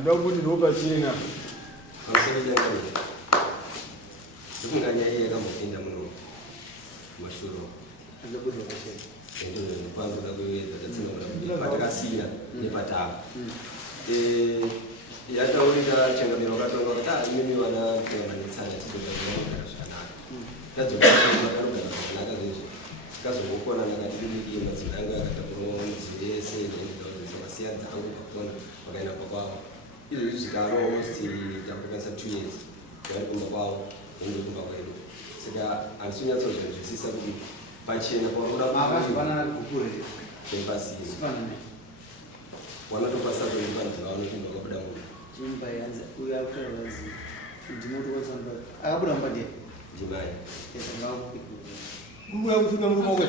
ndokuti ndopachena ndikunganyaiye kambopinda muno mashuro panguda kupatakasina nepatava yataurira chengamiro katonga kuti imimi vana kuvanetsana chidoaaa tadzokarugara zvakanaka zvezvo tikazongokona nakatirimiki madzimai angu akatakurwa mudzivi yese dzakasiya dzangu pakona vakaenda pakwavo izvozvi zvikarosti takukwanisa 2 years vari kumba kwavo ende kumba kwedu saka handisi kunyatsozvinzwisisa kuti pachena paunodaepasini wanatopasazvoipanzira vanopinda wakabuda akabuda ndimai kubuda murumako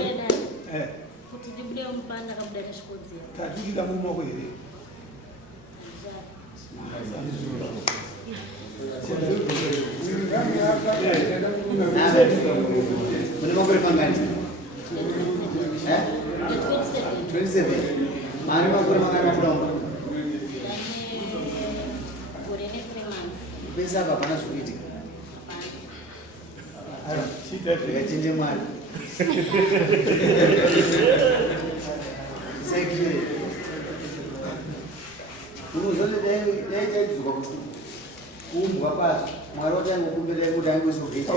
kuti ndibude mupanda akabuda neshikodzera tatikida murumako here munemakore mangani 27 mari makore mangani makudaunga pese apa hapana zvokuitika ikachinje mwari saikire unozone daichaidzwa kuti kuumbwa pasi mwari wachangokumbira kuti aingozogeita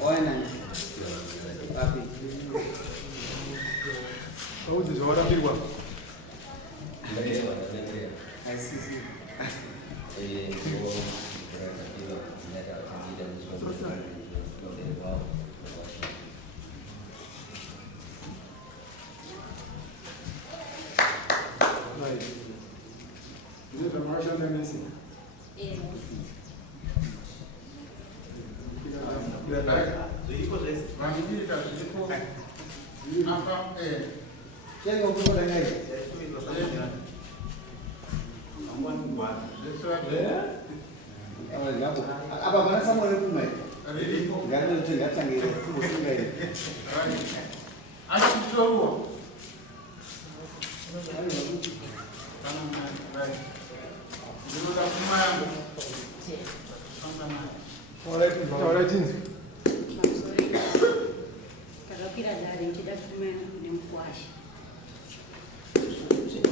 oenani api auti zvawarambirwa aisisi apa pana samore kumai ngati ngatangire kusingaire Asitoruo.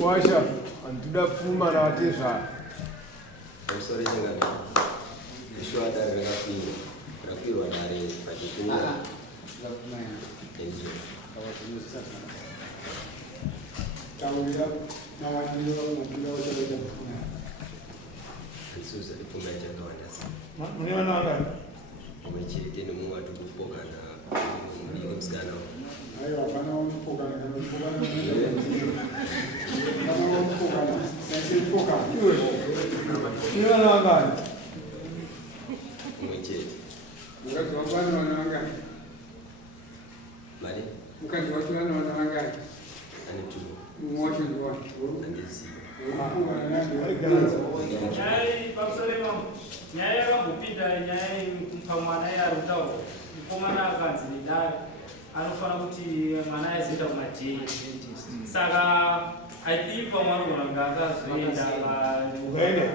kwasha andida pfuma navatezvara pamusoro chingano ishwa dare rakakwirwa dare pachikura izvo isusa ipfuma ichakawanda sa umwe chete nemumwe watikupokana mudiki musikana umwe chete mari ane tumo andiziva nyaya yakambopinda nyaya pamwana yari kutaura mukomana akanzi nedare anofanira kuti mwana aizoenda kumadhei saka aithink pamwe anogona kunge akazoenda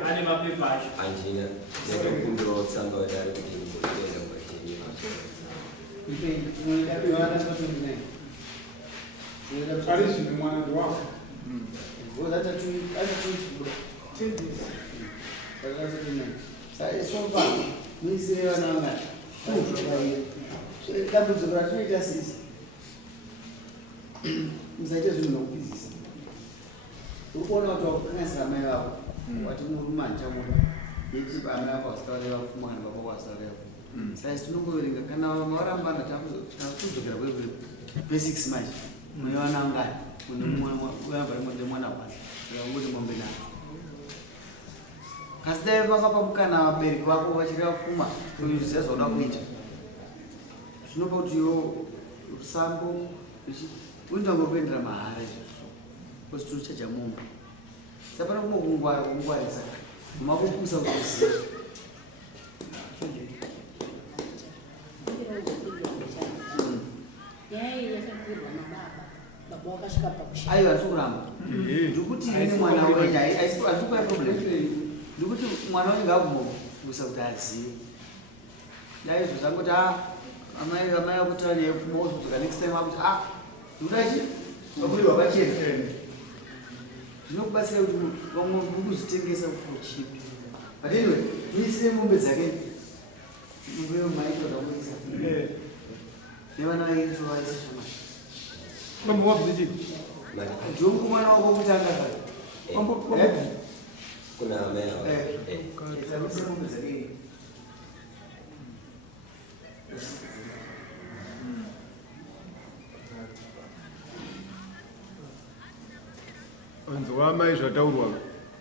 ane mapepa acho handina ndatokumbirawo tsamba wadare kuti ndizoenda dambudziko ratinoita sisi musaite zvinhu nokupizisa uri kuona kuti wakukanganisira mai vavo wati murumanja muno yeti amai vako vasitaureva pfuma kana baba vako vasitaureva pfuma saisi tinongoverenga kana mavarambana takudzokera kwe6 manje munevanangani unemuyabarimode mwana kwasha akangoti mombe nato kasi dai vakapa mukana vabereki vako vachireva pfuma kuziva zvauda kuita zvinopa kuti yo rusambo uindangori kuendera mahara izvozvo kwesituru chaja munhu sapana kumwe kungwarisa makukusa kuziva baba wakasvika pakushanda aiwa tikuramba ndikuti ini mwana wenyu aisikuwa problem ndikuti mwana wenyu ngakumbobusa kuti azive daizo zangoti amai akutaura neipfuma ozodzoka next time akuti ndikudachi vakurirwa pachena zvinokubatsira kuti vamwe muri kuzvitengesa kuchipi but anyway muisire mombe dzake mombe maitodakuisa nevana vaitovaisa shamai ndomukomana wako kutanga kuna amea muisire mombe dzake anzi wamai zvataurwa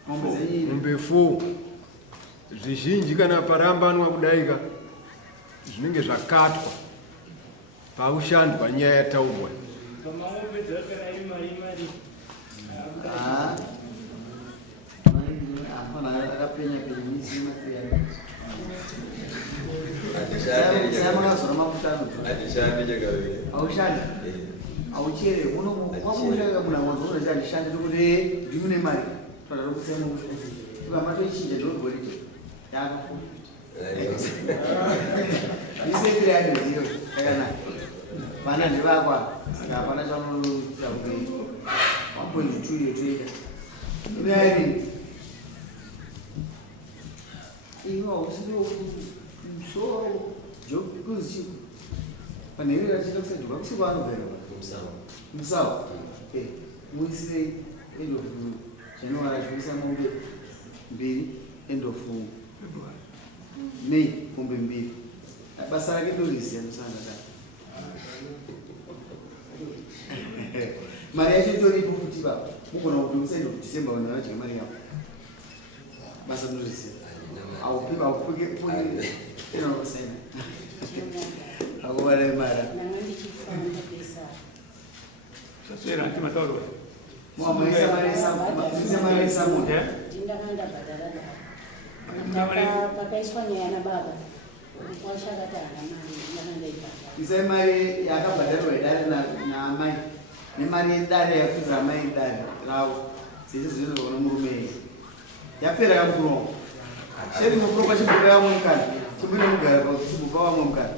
mombe 4 zvizhinji kana parambanwa kudaika zvinenge zvakatwa paushandwa nyaya yataurwa akapenya penya mizima aushandi auchere kwamushaka muna mwanzo kuti andishande tokuti ndimune mari toda kusema matoichinja ndogorite yakafu isekire yandiziyo yakanaka vana ndivakwa saka hapana chanoita kuti 1.2 yotoita unayarini iwo usiro musoro job because chipo panherera chita kusedhuka kusiku anobvera musawa muisire end of January achimisa mombe 2 end of May mombe 2 basa rake ndorisiya musana ta mari yacho itoripo futi baba mugona kuti musaenda kuDecember vanhu vachika mari yavo basa ndorisiya aupuke inokusaina akuvarai mara pakaiswa nyaya nababa washakati hana mari isai mari yakabhadharwa idare naamai nemari yedare yakuzira amai idare ravo dzese zvinozoona murume yapera yamukurongo sheri mukurongwa chimboka yamwe mukana chimbine mugara pachiboka wamwe mukana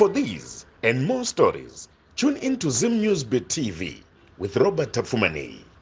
For these and more stories, tune in to Zim News Bit TV with Robert Tafumani.